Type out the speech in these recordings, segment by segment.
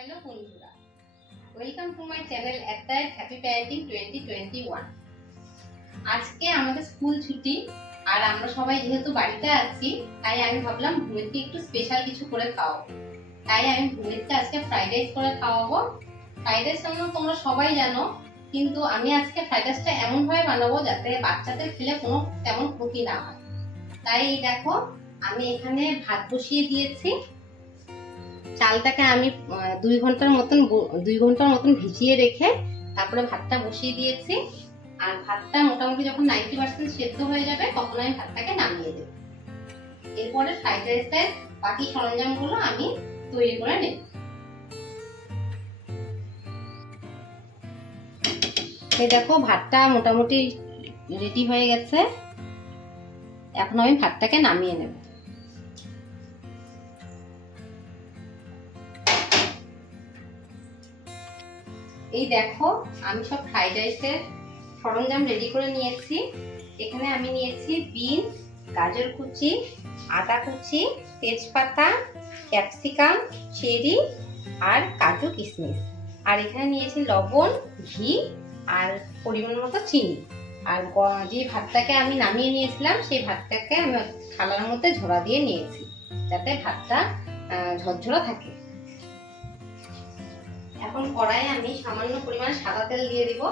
Hello বন্ধুরা, welcome to my channel at the happy parenting 2021। আজকে আমাদের স্কুল ছুটি আর আমরা সবাই যেহেতু বাড়িতে আছি, তাই আমি ভাবলাম ভুনেরকে একটু স্পেশাল কিছু করে খাওয়াবো। তাই আমি ভুনেরকে আজকে ফ্রাইড রাইস করে খাওয়াবো। ফ্রাইড রাইস তোমরা সবাই জানো, কিন্তু আমি আজকে ফ্রাইড রাইসটা এমনভাবে বানাবো যাতে বাচ্চাদের খেলে কোনো তেমন ক্ষতি না হয়। তাই দেখো, আমি এখানে ভাত বসিয়ে দিয়েছি। চালটাকে আমি 2 ঘন্টার মতন ভিজিয়ে রেখে তারপরে ভাতটা বসিয়ে দিয়েছি। আর ভাতটা মোটামুটি যখন 90% সেদ্ধ হয়ে যাবে তখন আমি ভাতটাকে নামিয়ে দেব। এরপরে ফ্রাইড রাইসের বাকি সরঞ্জামগুলো আমি তৈরি করে নেব। এই দেখো, ভাতটা মোটামুটি রেডি হয়ে গেছে। এখন আমি ভাতটাকে নামিয়ে নেব। এই দেখো, আমি সব ফ্রাইড রাইসের সরঞ্জাম রেডি করে নিয়েছি। এখানে আমি নিয়েছি বিনস, গাজর কুচি, আদা কুচি, তেজপাতা, ক্যাপসিকাম, চেরি আর কাজু কিশমিশ। আর এখানে নিয়েছি লবণ, ঘি আর পরিমাণ মতো চিনি। আর যে ভাতটাকে আমি নামিয়ে নিয়েছিলাম সেই ভাতটাকে আমি থালার মধ্যে ঝরা দিয়ে নিয়েছি, যাতে ভাতটা ঝরঝরা থাকে। এখন কড়াইয়ে আমি সামান্য পরিমাণ সাদা তেল দিয়ে দিব।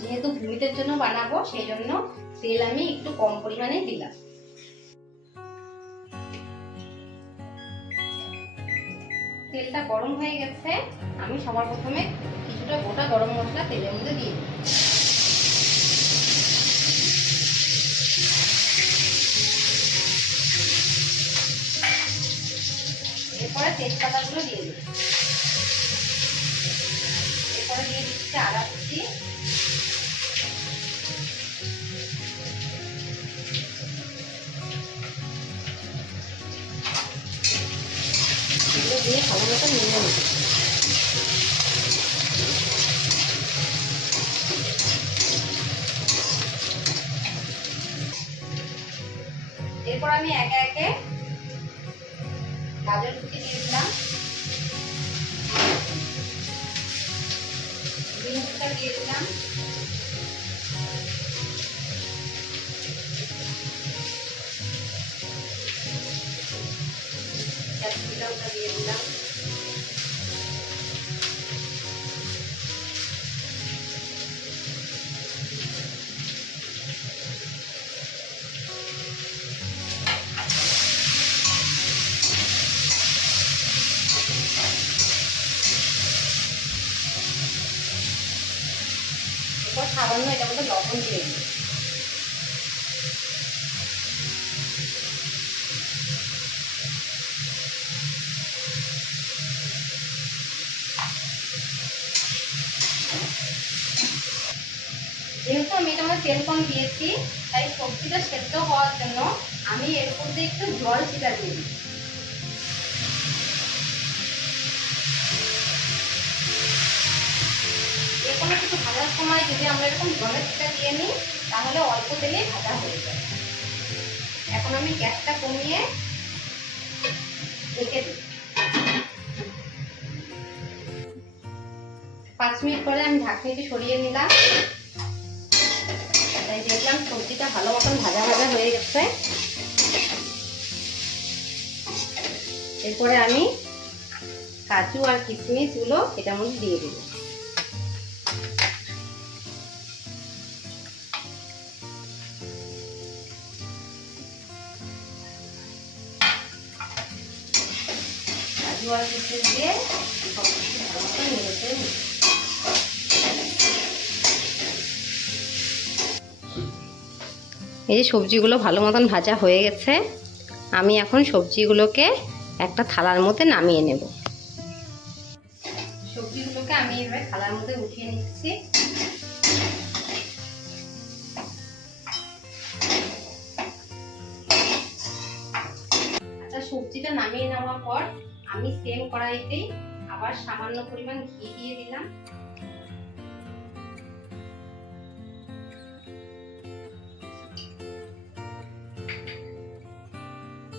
যেহেতু ভুনিদের জন্য বানাবো, সেই জন্য তেল আমি একটু কম পরিমাণে দিলাম। তেলটা গরম হয়ে গেছে। আমি সবার প্রথমে কিছুটা গোটা গরম মশলা তেলের মধ্যে দিয়ে দিই। এরপরে তেজপাতাগুলো দিয়ে দিই। এরপরে দিয়ে দিচ্ছি আদা কুচি, এগুলো দিয়ে ভালো মতো মিলিয়ে নিচ্ছি। এরপর আমি একে একে গাজর কুচি দিয়ে দিলাম, বিনসটা দিয়ে দিলাম, ক্যাপসিকামটা দিয়ে দিলাম, এরপর সামান্য এটার মধ্যে লবণ দিয়ে দিই। যেহেতু আমি এটা তেল কম দিয়েছি, তাই সবজিটা সেদ্ধ হওয়ার জন্য আমি এর মধ্যে একটু জল ছিটা দিয়ে দিই। যে কোনো কিছু ভাজার সময় যদি আমরা এরকম জলের ছিটা দিয়ে নিই, তাহলে অল্প তেলেই ভাজা হয়ে যায়। এখন আমি গ্যাসটা কমিয়ে ঢেকে দিই। 5 মিনিট পরে আমি ঢাকনিটি সরিয়ে নিলাম। তাই দেখলাম সবজিটা ভালো মতন ভাজা ভাজা হয়ে গেছে। এরপরে আমি কাজু আর কিশমিশ গুলো এটার মধ্যে দিয়ে দেব। কাজু আর কিশমিশ দিয়ে সবজি ভালো মতন নেড়ে নিই। এই যে সবজিগুলো ভালো মতন ভাজা হয়ে গেছে। আমি এখন সবজিগুলোকে একটা থালার মধ্যে নামিয়ে নেব। সবজিগুলোকে আমি এবার থালার মধ্যে উঠিয়ে নিচ্ছি। আচ্ছা, সবজিটা নামিয়ে নেওয়ার পর আমি সেম কড়াইতেই আবার আবার সামান্য পরিমাণ ঘি দিয়ে দিলাম।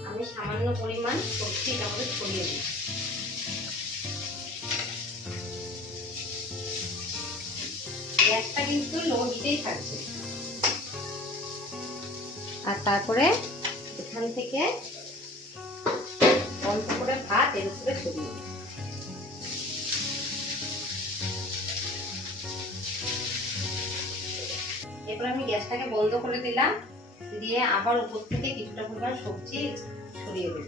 আমি সামান্য পরিমাণ সবজি এটা মধ্যে ছড়িয়ে দিই। গ্যাসটা কিন্তু লো হিটেই থাকবে। আর তারপরে এখান থেকে অল্প করে ভাত এর উপরে ছড়িয়ে দিই। এরপর আমি গ্যাসটাকে বন্ধ করে দিলাম, দিয়ে আবার উপর থেকে কিছুটা পরিমাণ সবজি ছড়িয়ে দেব।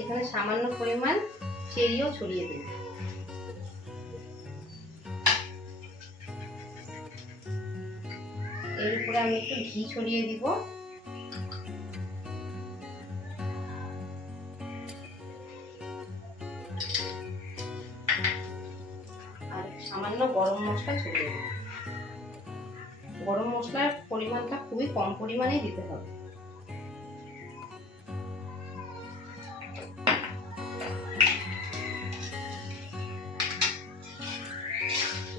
এখানে সামান্য পরিমাণ চেরিও ছড়িয়ে দেব। এর উপরে আমি একটু ঘি ছড়িয়ে দিব। আর সামান্য গরম মশলা ছড়িয়ে দেব। গরম মশলার পরিমাণটা খুবই কম পরিমাণেই দিতে হবে।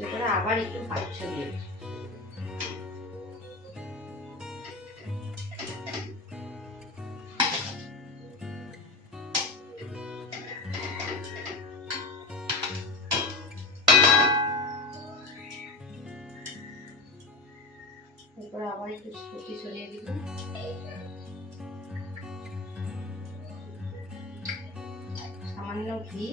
এরপরে আবার একটু ভাত ছড়িয়ে দেব। এরপরে আবার একটু সবজি ছড়িয়ে দিব। সামান্য ঘি,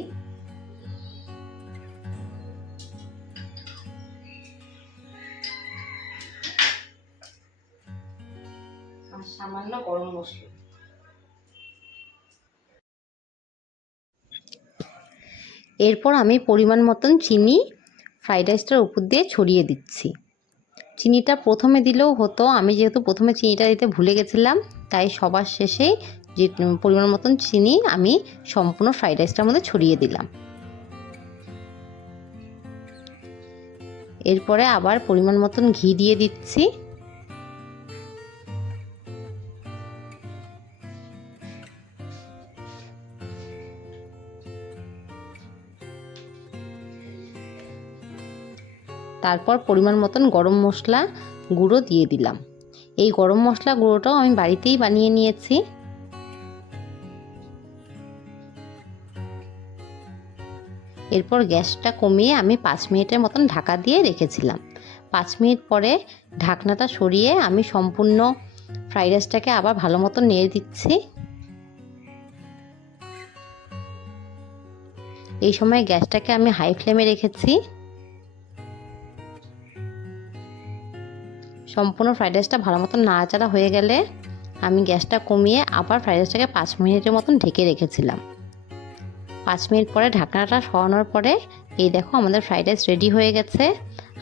আর সামান্য গরম মশলা। এরপর আমি পরিমাণ মতন চিনি ফ্রাইড রাইসটার উপর দিয়ে ছড়িয়ে দিচ্ছি। চিনিটা প্রথমে দিলেও হতো, আমি যেহেতু প্রথমে চিনিটা দিতে ভুলে গেছিলাম, তাই সবার শেষেই যে পরিমাণ মতন চিনি আমি সম্পূর্ণ ফ্রাইড রাইসটার মধ্যে ছড়িয়ে দিলাম। এরপরে আবার পরিমাণ মতন ঘি দিয়ে দিচ্ছি। তারপর পরিমাণ মতন গরম মশলা গুঁড়ো দিয়ে দিলাম। এই গরম মশলা গুঁড়োটাও আমি বাড়িতেই বানিয়ে নিয়েছি। এরপর গ্যাসটা কমিয়ে আমি 5 মিনিটের মতন ঢাকা দিয়ে রেখেছিলাম। 5 মিনিট পরে ঢাকনাটা সরিয়ে আমি সম্পূর্ণ ফ্রাইড রাইসটাকে আবার ভালো মতো নেড়ে দিচ্ছি। এই সময় গ্যাসটাকে আমি হাই ফ্লেমে রেখেছি। সম্পূর্ণ ফ্রাইড রাইসটা ভালো মতন নাড়াচাড়া হয়ে গেলে আমি গ্যাসটা কমিয়ে আবার ফ্রাইড রাইসটাকে 5 মিনিটের মতন ঢেকে রেখেছিলাম। 5 মিনিট পরে ঢাকনাটা সরানোর পরে এই দেখো আমাদের ফ্রাইড রাইস রেডি হয়ে গেছে।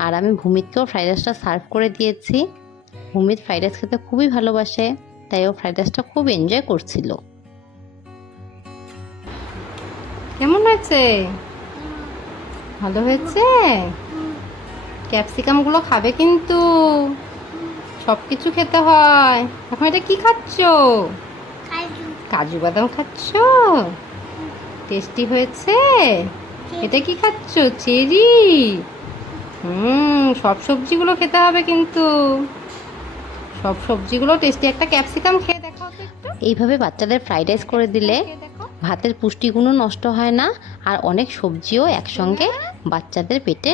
আর আমি ভূমিতকেও ফ্রাইড রাইসটা সার্ভ করে দিয়েছি। ভূমিত ফ্রাইড রাইস খেতে খুবই ভালোবাসে, তাই ও ফ্রাইড রাইসটা খুব এনজয় করছিল। কেমন হয়েছে? ভালো হয়েছে? ক্যাপসিকামগুলো খাবে কিন্তু, সব কিছু খেতে হয়। এখন এটা কি খাচ্ছ? কাজু বাদাম খাচ্ছ? টেস্টি হয়েছে? এটা কি খাচ্ছ? চেরি? সব সবজিগুলো খেতে হবে কিন্তু, সব সবজিগুলো টেস্টি। একটা ক্যাপসিকাম খেয়ে দেখাও তো একটু। এইভাবে বাচ্চাদের ফ্রাইড রাইস করে দিলে ভাতের পুষ্টিগুণও নষ্ট হয় না, আর অনেক সবজিও একসঙ্গে বাচ্চাদের পেটে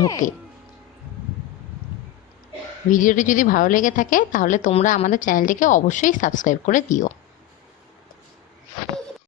ঢোকে। ভিডিওটি যদি ভালো লেগে থাকে তাহলে তোমরা আমাদের চ্যানেলটিকে অবশ্যই সাবস্ক্রাইব করে দিও।